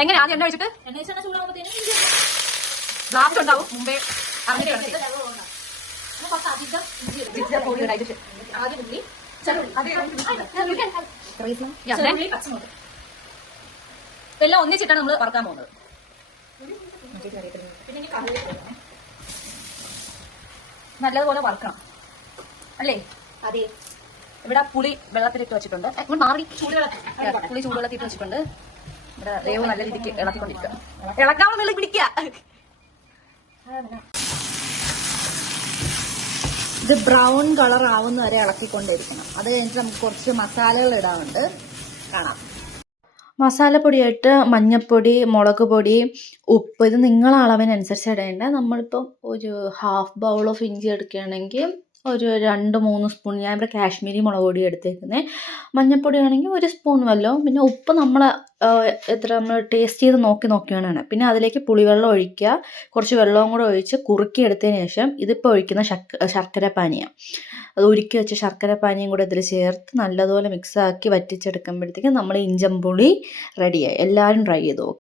എങ്ങനെ ആദ്യം എണ്ണ വെച്ചിട്ട് ബ്ലാസ്റ്റ് ഉണ്ടാവും മുമ്പേ എല്ലാം ഒന്നിച്ചിട്ടാണ് നമ്മൾ വറക്കാൻ പോകുന്നത്. നല്ലതുപോലെ വറക്കണം അല്ലേ? അതെ. ഇവിടെ പുളി വെള്ളത്തിലിട്ട് വെച്ചിട്ടുണ്ട്. മാറി പുളി ചൂടുവെള്ളത്തിട്ട് വെച്ചിട്ടുണ്ട്. ഇവിടെ വേവ് നല്ല രീതിക്ക് ഇളക്കിക്കൊണ്ടിരിക്കുക. ഇളക്കാവുന്ന വെള്ളം പിടിക്കുക. ഇത് ബ്രൗൺ കളർ ആവുന്ന വരെ ഇളക്കിക്കൊണ്ടിരിക്കണം. അത് കഴിഞ്ഞിട്ട് നമുക്ക് കുറച്ച് മസാലകൾ ഇടാനുണ്ട്, കാണാം. മസാലപ്പൊടിയായിട്ട് മഞ്ഞൾപ്പൊടി, മുളക് പൊടി, ഉപ്പ്, ഇത് നിങ്ങളെ അളവിനനുസരിച്ച് ഇടേണ്ട. നമ്മളിപ്പം ഒരു ഹാഫ് ബൗൾ ഓഫ് ഇഞ്ചി എടുക്കുകയാണെങ്കിൽ ഒരു 2-3 സ്പൂൺ, ഞാൻ ഇവിടെ കാശ്മീരി മുളക് പൊടി എടുത്തേക്കുന്നത്. മഞ്ഞൾപ്പൊടി ആണെങ്കിൽ 1 സ്പൂൺ വല്ലതും. പിന്നെ ഉപ്പ് നമ്മൾ എത്ര നമ്മൾ ടേസ്റ്റ് ചെയ്ത് നോക്കിയാണ്. പിന്നെ അതിലേക്ക് പുളിവെള്ളം ഒഴിക്കുക. കുറച്ച് വെള്ളവും കൂടെ ഒഴിച്ച് കുറുക്കി എടുത്തതിന് ശേഷം ഇതിപ്പോൾ ഒഴിക്കുന്ന ശർക്കര പാനിയാണ്. അത് ഉരുക്കി വെച്ച ശർക്കര പാനിയും കൂടെ ഇതിൽ ചേർത്ത് നല്ലതുപോലെ മിക്സാക്കി വറ്റിച്ചെടുക്കുമ്പോഴത്തേക്കും നമ്മൾ ഇഞ്ചമ്പുളി റെഡിയായി. എല്ലാവരും ട്രൈ ചെയ്ത് നോക്കും.